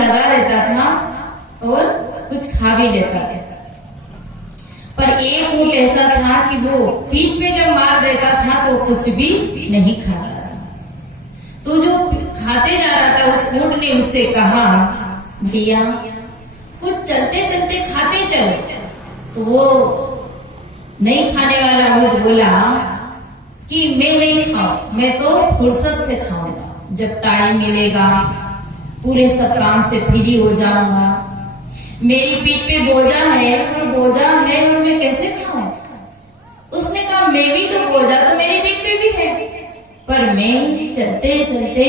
लगा रहता था और कुछ खा भी लेता था। पर एक ऊंट ऐसा था कि वो पीठ पे जब मार रहता था तो कुछ भी नहीं खाता था। तो जो खाते जा रहा था उस ऊंट ने उससे कहा, भैया कुछ चलते चलते खाते चलो। तो वो नहीं खाने वाला ऊंट बोला कि मैं नहीं खाऊं, मैं तो फुर्सत से खाऊंगा, जब टाइम मिलेगा पूरे सब काम से फ्री हो जाऊंगा। मेरी पीठ पे बोझा है और मैं कैसे खाऊं? उसने कहा, मैं भी तो बोझा तो मेरी पीठ पे भी है, पर मैं चलते चलते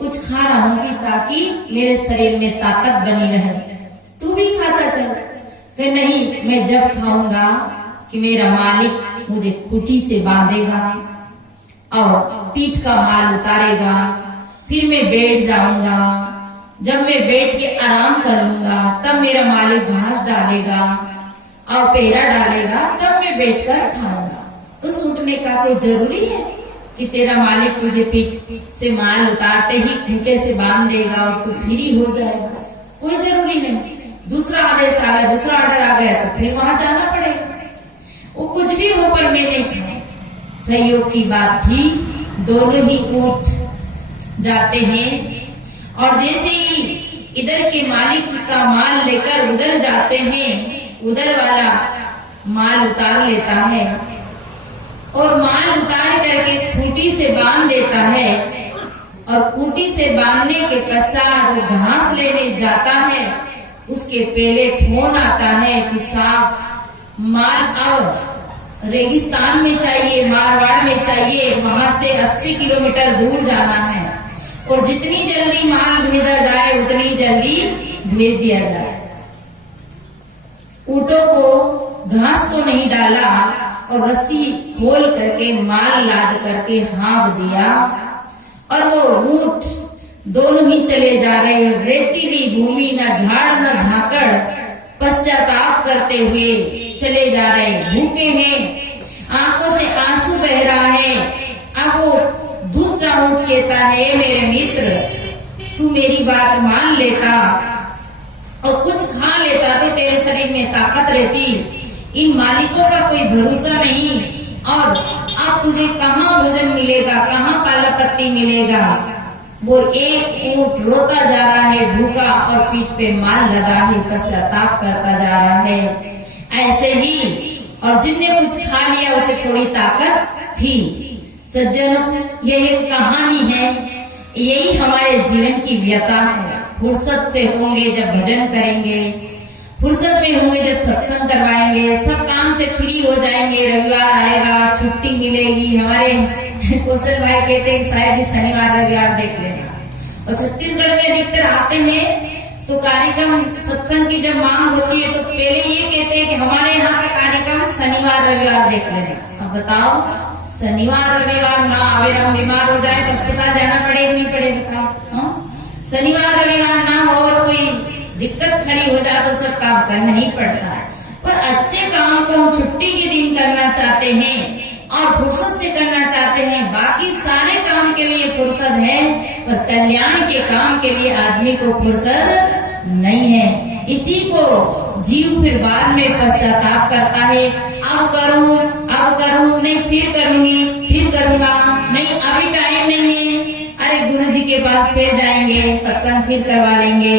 कुछ खा रहा हूं कि ताकि मेरे शरीर में ताकत बनी रहे। तू भी खाता चल। कि नहीं, मैं जब खाऊंगा कि मेरा मालिक मुझे खूंटी से बांधेगा और पीठ का माल उतारेगा, फिर मैं बैठ जाऊंगा। जब मैं बैठ के आराम कर लूंगा तब मेरा मालिक घास डालेगा और पेहरा डालेगा, तब मैं बैठकर खाऊंगा। उस ऊंट ने कहा, कोई जरूरी है कि तेरा मालिक तुझे पीठ से माल उतारते ही खूंटे से बांध देगा और तू फ्री हो जाएगा? कोई जरूरी नहीं। दूसरा आदेश आ गया, दूसरा ऑर्डर आ गया तो फिर वहां जाना पड़ेगा। वो कुछ भी हो पर मैं नहीं खाऊं। संयोग की बात थी, दोनों ही ऊंट जाते हैं और जैसे ही इधर के मालिक का माल लेकर उधर जाते हैं, उधर वाला माल उतार लेता है और माल उतार करके खूंटी से बांध देता है। और खूंटी से बांधने के पश्चात वो घास लेने जाता है, उसके पहले फोन आता है कि साहब माल अब रेगिस्तान में चाहिए, मारवाड़ में चाहिए, वहां से 80 किलोमीटर दूर जाना है और जितनी जल्दी माल भेजा जाए उतनी जल्दी भेज दिया जाए। ऊंटों को घास तो नहीं डाला और रस्सी खोल करके माल लाद करके हाँक दिया और वो ऊंट दोनों ही चले जा रहे। रेतीली भूमि, न झाड़ न झाकड़, पश्चाताप करते हुए चले जा रहे। भूखे हैं, आंखों से आंसू बह रहा है। अब वो दूसरा ऊंट कहता है, मेरे मित्र तू मेरी बात मान लेता और कुछ खा लेता तो तेरे शरीर में ताकत रहती। इन मालिकों का कोई भरोसा नहीं और अब तुझे कहाँ भोजन मिलेगा, कहाँ पाला पत्ती मिलेगा। वो एक ऊंट रोता जा रहा है भूखा और पीठ पे माल लगा है, पश्चाताप करता जा रहा है। ऐसे ही और जिनने कुछ खा लिया उसे थोड़ी ताकत थी। सज्जनों, यह एक कहानी है, यही हमारे जीवन की व्यथा है। फुर्सत से होंगे जब भजन करेंगे, फुर्सत में होंगे जब सत्संग करवाएंगे, सब काम से फ्री हो जाएंगे, रविवार आएगा, छुट्टी मिलेगी। हमारे कौशल भाई कहते हैं साहब जी शनिवार रविवार देख लेना। और छत्तीसगढ़ में अधिकतर आते हैं तो कार्यक्रम सत्संग की जब मांग होती है तो पहले ये कहते हैं कि हमारे यहाँ का कार्यक्रम शनिवार रविवार देख लेना। अब बताओ, शनिवार रविवार ना आवे, हम बीमार हो जाए तो अस्पताल जाना पड़े नहीं पड़े? बताओ, शनिवार रविवार ना हो और कोई दिक्कत खड़ी हो जाए तो सब काम करना ही पड़ता है। पर अच्छे काम को हम छुट्टी के दिन करना चाहते हैं और फुर्सत से करना चाहते हैं। बाकी सारे काम के लिए फुर्सत है पर कल्याण के काम के लिए आदमी को फुर्सत नहीं है। इसी को जीव फिर बाद में पश्चाताप करता है, अब करूं नहीं, फिर करूंगी, फिर करूंगा, नहीं अभी टाइम नहीं है। अरे गुरु जी के पास फिर जाएंगे, सत्संग फिर करवा लेंगे,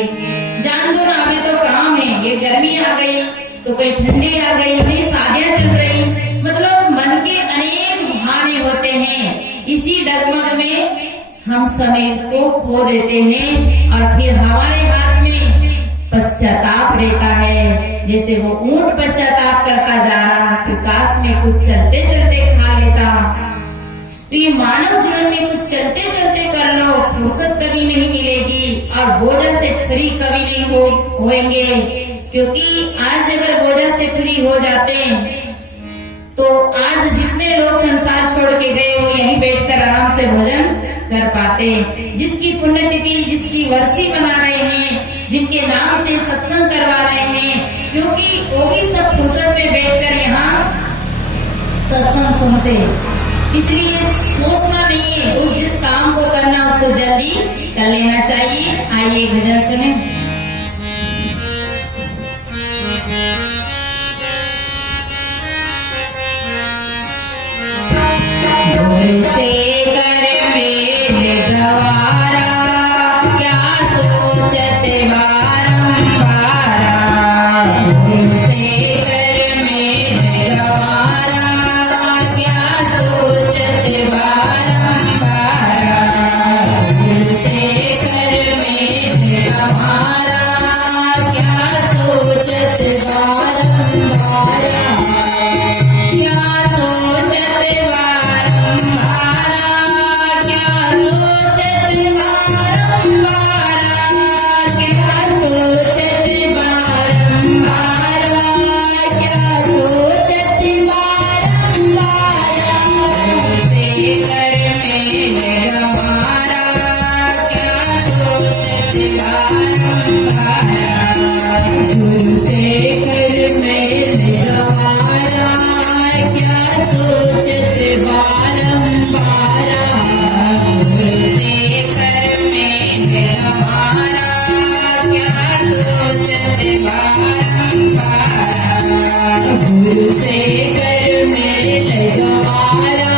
जान दो ना अभी तो काम है। ये गर्मी आ गई तो कोई ठंडी आ गई, नहीं शादियां चल रही, मतलब मन के अनेक बहाने होते हैं। इसी डगमग में हम समय को खो देते हैं और फिर हमारे हाथ में पश्चाताप रहता है। जैसे वो ऊंट पश्चाताप करता जा रहा कि काश में कुछ चलते चलते खा लेता। तो ये मानव जीवन में कुछ चलते चलते कर लो, फुर्सत कभी नहीं मिलेगी और बोझा से फ्री कभी नहीं होएंगे। क्योंकि आज अगर बोझा से फ्री हो जाते तो आज जितने लोग संसार छोड़ के गए वो यहीं बैठकर आराम से भोजन कर पाते। जिसकी पुण्यतिथि, जिसकी वर्षी मना रहे हैं, जिनके नाम से सत्संग करवा रहे हैं, क्योंकि वो भी सब फुर्सत में बैठकर यहाँ सत्संग सुनते। इसलिए सोचना नहीं है, उस जिस काम को करना उसको जल्दी कर लेना चाहिए। आइए भजन सुने। से कर मेल गवारा, क्या सोचत बारंबारा। गुरु से कर मेल गवारा, क्या सोचत बारंबारा। गुरु से कर मेल गवारा, क्या सोचत बारंबारा। क्या सोचत बारंबारा, क्या सोचत बारंबारा। क्या सोचत बारंबारा, क्या सोचत बारंबारा। गुरु से कर मेल गवारा, क्या सोचत बारंबारा। गुरु से कर मेल गवारा, क्या सोचत बारंबारा। गुरु से कर मेल गवारा, क्या सोचत बारंबारा। गुरु से कर मेल गवारा,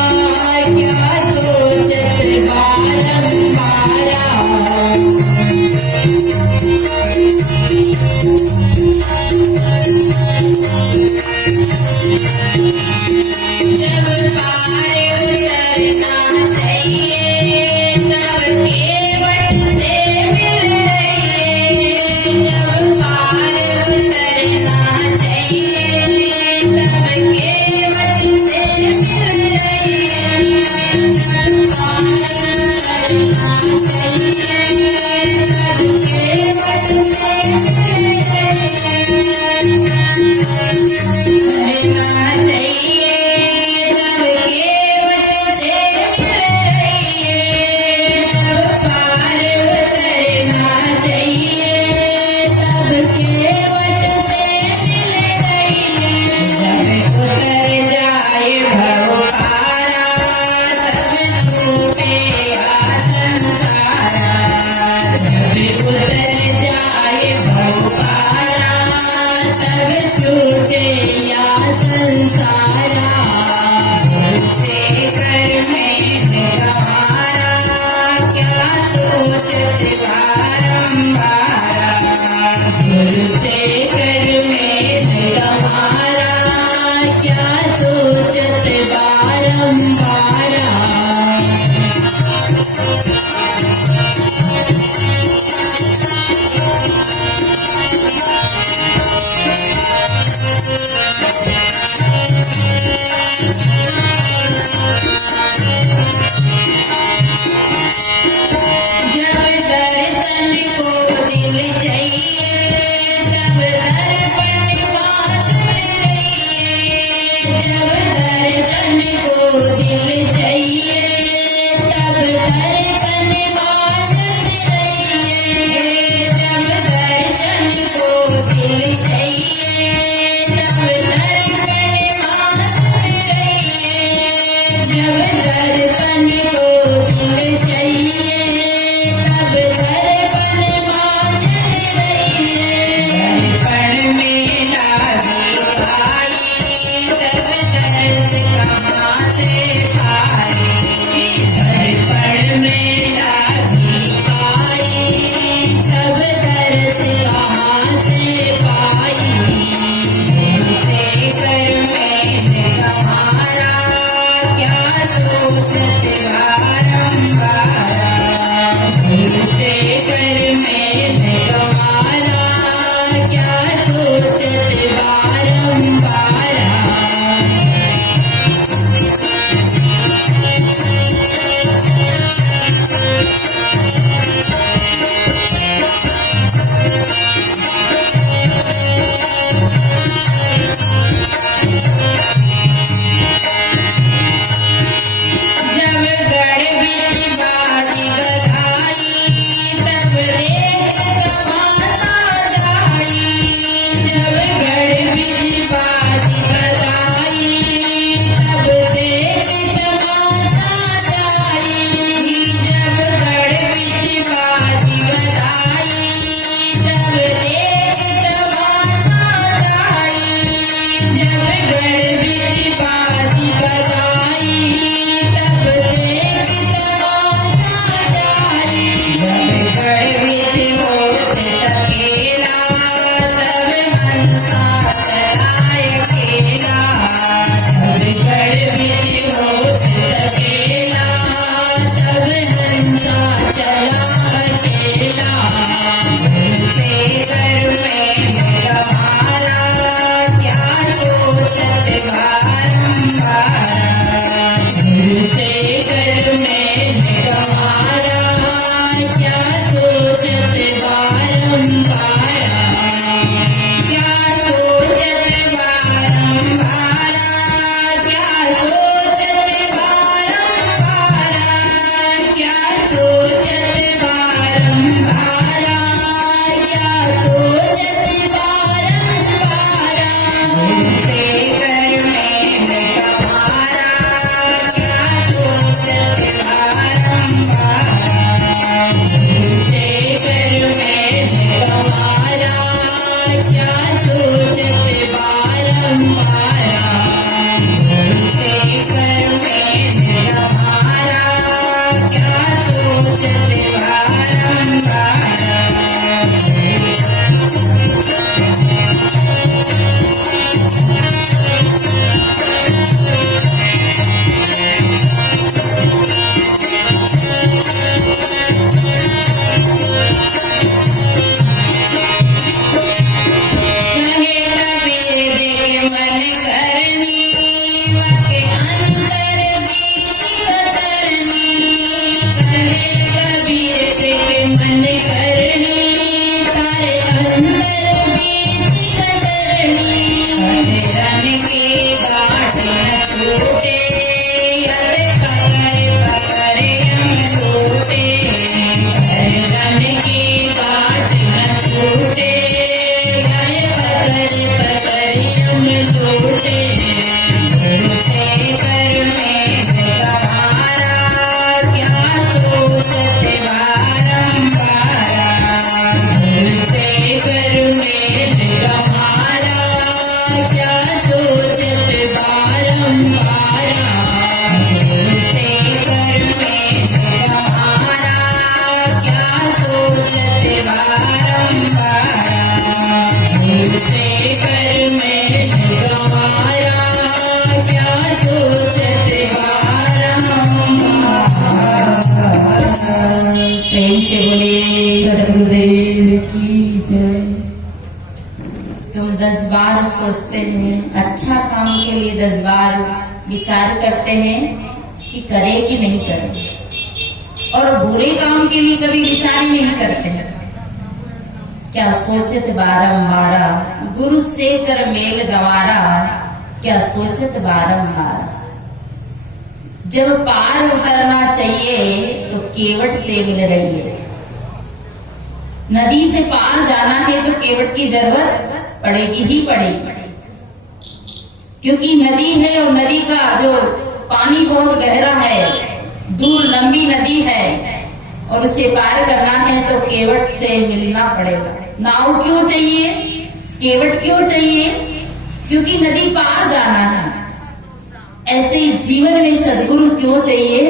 क्या सोचत बारंबारा। जब पार उतरना चाहिए, तब केवट से मिल रहिए। जब पार उतरना चाहिए, तब केवट से मिल रहिए। जब पार उतरना चाहिए, तब केवट से मिल रहिए। करना चाहिए तब केवट से मिल रहिए। जब पार उतरना चाहिए, तब केवट से मिल रहिए। जब उतर जाए भव पारा, तब छूटे संसारा। जब उतर जाए भव पारा, तब छूटे या संसारा। गुरु से कर मेल गवारा, क्या सोचत बारंबारा। गुरु से कर मेल गवारा, क्या सोचत बारंबारा। जब दर्शन को दिल चाहिए, तब में गवारा, क्या सोचते हारा प्रेम से बोले सदगुरुदेव की जय। तुम 10 बार सोचते हैं, अच्छा काम के लिए 10 बार विचार करते हैं कि करे कि नहीं करे, और बुरे काम के लिए कभी विचार ही नहीं करते हैं। क्या सोचत बारंबारा, गुरु से कर मेल गवारा, क्या सोचत बारंबारा। जब पार उतरना चाहिए तो केवट से मिल रही है। नदी से पार जाना है तो केवट की जरूरत पड़ेगी ही पड़ेगी, क्योंकि नदी है और नदी का जो पानी बहुत गहरा है, दूर लंबी नदी है, और उसे पार करना है तो केवट से मिलना पड़ेगा। नाव क्यों चाहिए, केवट क्यों चाहिए? क्योंकि नदी पार जाना है। ऐसे ही जीवन में सदगुरु क्यों चाहिए?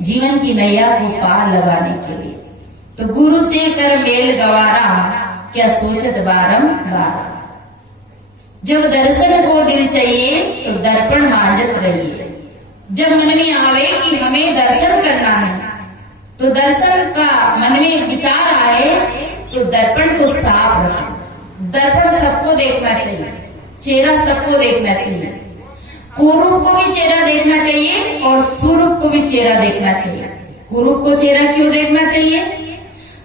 जीवन की नैया को पार लगाने के लिए। तो गुरु से कर मेल गवारा, क्या सोचत बारंबार। जब दर्शन को दिल चाहिए तो दर्पण मांजत रहिए। जब मन में आवे कि हमें दर्शन करना है, तो दर्शन का मन में विचार आए तो दर्पण को साफ रखें। दर्पण सबको देखना चाहिए, चेहरा सबको देखना चाहिए। कुरूप को भी चेहरा देखना चाहिए और स्वरूप को भी चेहरा देखना चाहिए। कुरूप को चेहरा क्यों देखना चाहिए?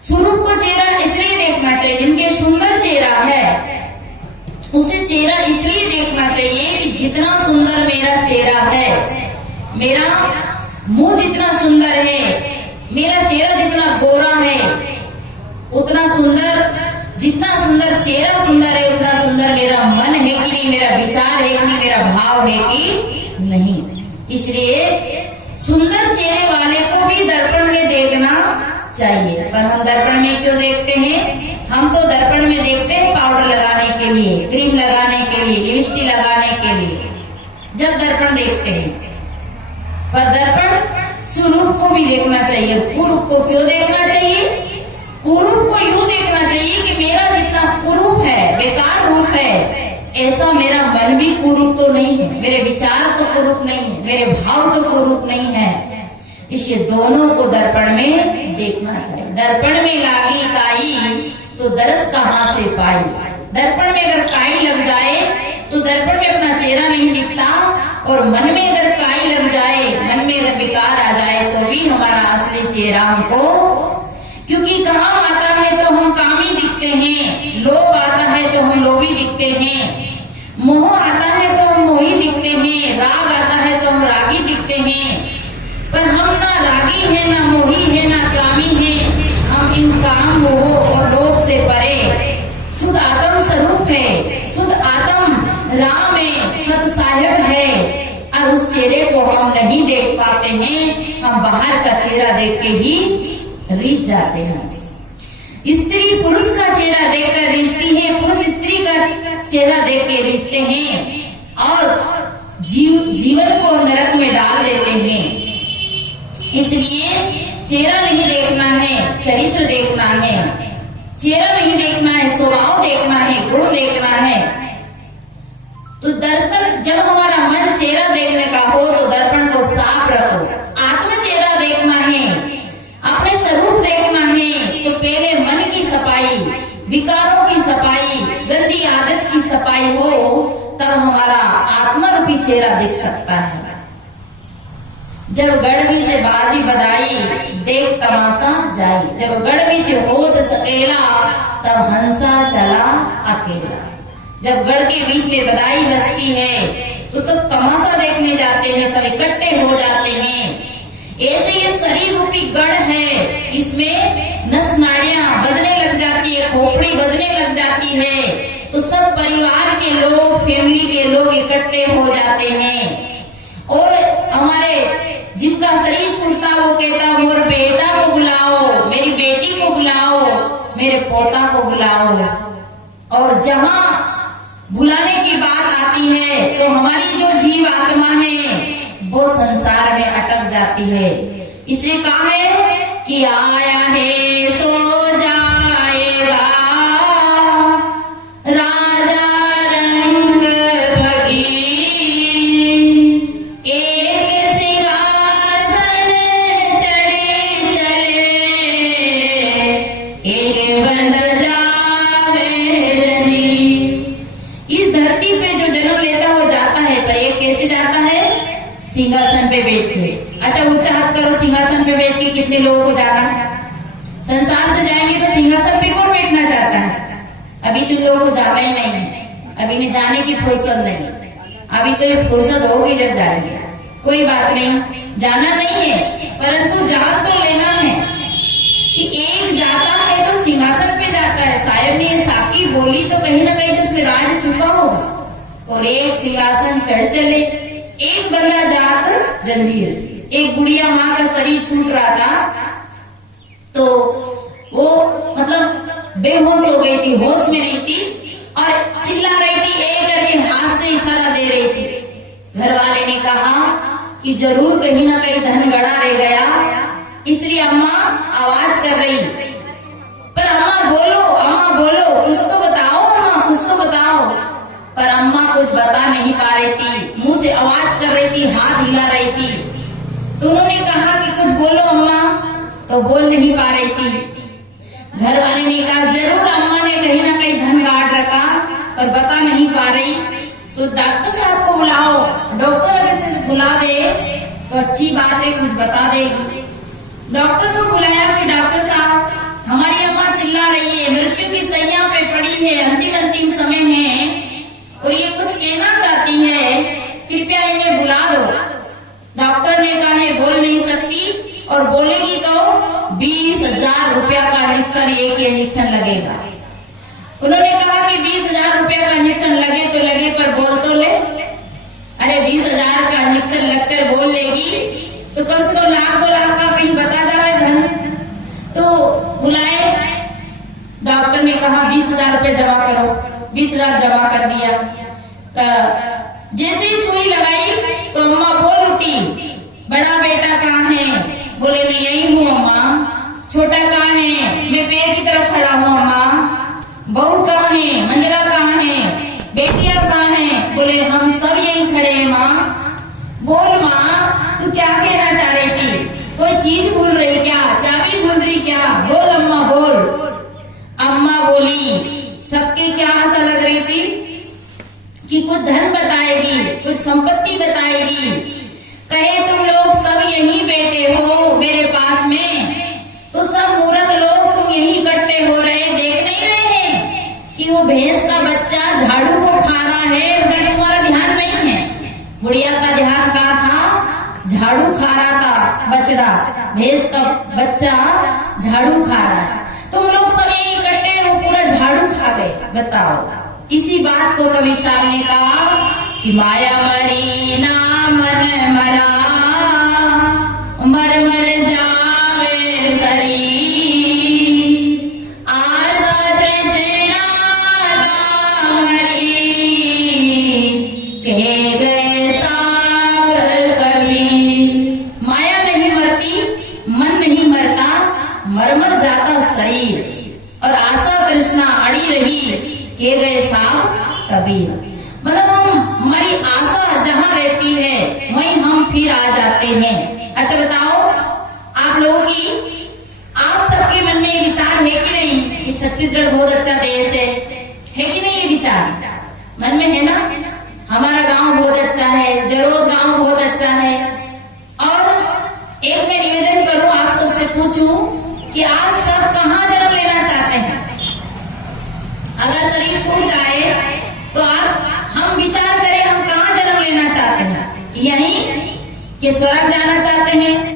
स्वरूप को चेहरा इसलिए देखना चाहिए, जिनके सुंदर चेहरा है उसे चेहरा इसलिए देखना चाहिए कि जितना सुंदर मेरा चेहरा है, मेरा मुंह जितना सुंदर है, मेरा चेहरा जितना गोरा है, उतना सुंदर, जितना सुंदर चेहरा सुंदर है, उतना सुंदर मेरा मन है कि नहीं, मेरा विचार है कि नहीं, मेरा भाव है कि नहीं। इसलिए सुंदर चेहरे वाले को भी दर्पण में देखना चाहिए। पर हम दर्पण में क्यों देखते हैं? हम तो दर्पण में देखते हैं पाउडर लगाने के लिए, क्रीम लगाने के लिए, लिपस्टिक लगाने के लिए, जब दर्पण देखते हैं। पर दर्पण स्वरूप को भी देखना चाहिए। कुरूप को क्यों देखना चाहिए? कुरूप को यूं देखना चाहिए कि मेरा जितना कुरूप है, बेकार रूप है, ऐसा मेरा मन भी कुरूप तो नहीं है, मेरे विचार तो कुरूप नहीं है, मेरे भाव तो कुरूप नहीं है। इसलिए दोनों को दर्पण में देखना चाहिए। दर्पण में लागी काई तो दरस कहां से पाई। दर्पण में अगर काई लग जाए तो दर्पण में अपना चेहरा नहीं दिखता, और मन में अगर काई लग जाए, मन में अगर विकार आ जाए तो भी हमारा असली चेहरा हमको, क्योंकि काम आता है तो हम कामी दिखते हैं, लोभ आता है तो हम लोभी दिखते हैं, मोह आता है तो हम मोही दिखते हैं, राग आता है तो हम रागी दिखते हैं। पर हम ना रागी है, ना मोही है, ना कामी है। हम इन काम, मोह और लोभ से परे शुद्ध आत्म स्वरूप है, शुद्ध आत्म राम है, सत साहिब है। और उस चेहरे को हम नहीं देख पाते हैं, हम बाहर का चेहरा देख के ही रीझ जाते हैं। स्त्री पुरुष का चेहरा देखकर रीझती है, पुरुष स्त्री का चेहरा देख के रीझते हैं, और जीवन को नरक में डाल देते हैं। इसलिए चेहरा नहीं देखना है, चरित्र देखना है। चेहरा नहीं देखना है, स्वभाव देखना है, गुण देखना है। तो दर्पण, जब हमारा मन चेहरा देखने का हो तो दर्पण को साफ रखो। आत्म चेहरा देखना है, अपने स्वरूप देखना है, तो पहले मन की सफाई, विकारों की सफाई, गंदी आदत की सफाई हो, तब हमारा आत्मरूपी चेहरा दिख सकता है। जब गढ़ बीच बाजी बधाई देख तमाशा जाई, जब गढ़ बीच होत सकेला तब हंसा चला अकेला। जब गढ़ के बीच में बधाई बजती है तो तमाशा देखने जाते हैं, सब इकट्ठे हो जाते हैं। ऐसे ये शरीर रूपी गढ़ है, इसमें नस नाड़ियां बजने लग जाती है, खोपड़ी बजने लग जाती है, तो सब परिवार के लोग, फैमिली के लोग इकट्ठे हो जाते हैं। और हमारे जिनका शरीर छूटता वो कहता मोर बेटा को बुलाओ, मेरी बेटी को बुलाओ, मेरे पोता को बुलाओ। और जहां बुलाने की बात आती है तो हमारी जो जीव आत्मा है वो संसार में अटक जाती है। इसे कहा है कि आया है सो जाएगा राजा रंग कैसे जाता है? सिंहासन पे बैठ के। अच्छा ऊंचा हाथ करो, सिंहासन पे बैठ के कितने लोगों को जाना है? संसार से जाएंगे तो सिंहासन पे कौन बैठना चाहता है? अभी तो लोगों को जाना ही नहीं है, अभी ने जाने की फुर्सत नहीं, अभी तो ये फुर्सत होगी जब जाएंगे। कोई बात नहीं, जाना नहीं है, परंतु जान तो लेना है कि एक जाता है तो सिंहासन पे जाता है। साहब ने ये साकी बोली तो कहीं ना कहीं जिसमें राज छुपा होगा। और एक सिंहासन चढ़ चले, एक बंगा जात जंजीर। एक गुड़िया माँ का शरीर छूट रहा था तो वो मतलब बेहोश हो गई थी, होश में नहीं थी और चिल्ला रही थी, एक करके हाथ से इशारा दे रही थी। घर वाले ने कहा कि जरूर कहीं ना कहीं धन गड़ा रह गया, इसलिए अम्मा आवाज कर रही। पर अम्मा बोलो, कुछ तो बताओ अम्मा, कुछ तो बताओ। पर अम्मा कुछ बता नहीं पा रही थी, मुंह से आवाज कर रही थी, हाथ हिला रही थी। तो उन्होंने कहा कि कुछ बोलो अम्मा, तो बोल नहीं पा रही थी। घर वाले ने कहा जरूर अम्मा ने कहीं ना कहीं धन गाड़ रखा पर बता नहीं पा रही, तो डॉक्टर साहब को बुलाओ। डॉक्टर अगर से बुला दे तो अच्छी बात है, कुछ बता देगी। डॉक्टर को बुलाया कि डॉक्टर साहब हमारी अम्मा चिल्ला रही है, मृत्यु की सैया पे पड़ी है, अंतिम समय है और ये कुछ कहना चाहती है, कृपया इन्हें बुला दो। डॉक्टर ने कहा है बोल नहीं सकती और बोलेगी तो 20,000 रुपया का इंजेक्शन, एक ही इंजेक्शन लगेगा। उन्होंने कहा कि 20,000 रुपया का इंजेक्शन लगे तो लगे पर बोल तो ले। अरे 20,000 का इंजेक्शन लगकर बोल लेगी तो कम से कम लाख 2 लाख का कहीं बता जाए धन। तो बुलाए, डॉक्टर ने कहा 20,000 रुपये जमा करो। 20,000 जमा कर दिया। जैसे ही सुई लगाई तो अम्मा बोल उठी, बड़ा बेटा कहाँ है? बोले मैं यही हूँ अम्मा। छोटा कहाँ है? मैं पेड़ की तरफ खड़ा हूँ अम्मा। बहू कहाँ है? मंजरा कहाँ है? बेटियां कहाँ है? बोले हम सब यही खड़े हैं माँ। बोल माँ, तू क्या कहना चाह रही थी? कोई चीज भूल रही क्या? चाबी भूल रही क्या? बोल अम्मा बोल। अम्मा बोली, सबके क्या आशा लग रही थी कि कुछ धन बताएगी, कुछ संपत्ति बताएगी। कहे तुम लोग सब यही बैठे हो मेरे पास में, तो सब मूर्ख लोग तुम यही इकट्ठे हो रहे, देख नहीं रहे कि वो भैंस का बच्चा झाड़ू को खा रहा है, मगर तुम्हारा ध्यान नहीं है। बुढ़िया का ध्यान कहाँ था? झाड़ू खा रहा था बछड़ा, भैंस का बच्चा झाड़ू खा रहा है। तुम लोग सब यही इकट्ठे, वो पूरा झाड़ू खा गए। बताओ, इसी बात को कवि साहब ने कहा कि माया मरी ना मन मरा, मर मर जावे शरीर, आर्द्र तृष्णा ना मरी, कह गए साब कबीर। माया नहीं मरती, मन नहीं मरता, मर मर जाता शरीर, और आशा तृष्णा अड़ी रही, के गए साब कबीर। मतलब हमारी आशा जहाँ रहती है वहीं हम फिर आ जाते हैं। अच्छा बताओ, आप लोगों की, आप सबके मन में ये विचार है कि नहीं कि छत्तीसगढ़ बहुत अच्छा देश है कि नहीं? ये विचार मन में है ना? हमारा गांव बहुत अच्छा है, जरोद गांव बहुत अच्छा है। और एक मैं निवेदन करूं, आप सबसे पूछूं कि आप सब कहाँ जन्म लेना चाहते हैं? अगर शरीर छूट जाए तो हम विचार करें हम कहाँ जन्म लेना चाहते हैं? यहीं कि स्वर्ग जाना चाहते हैं?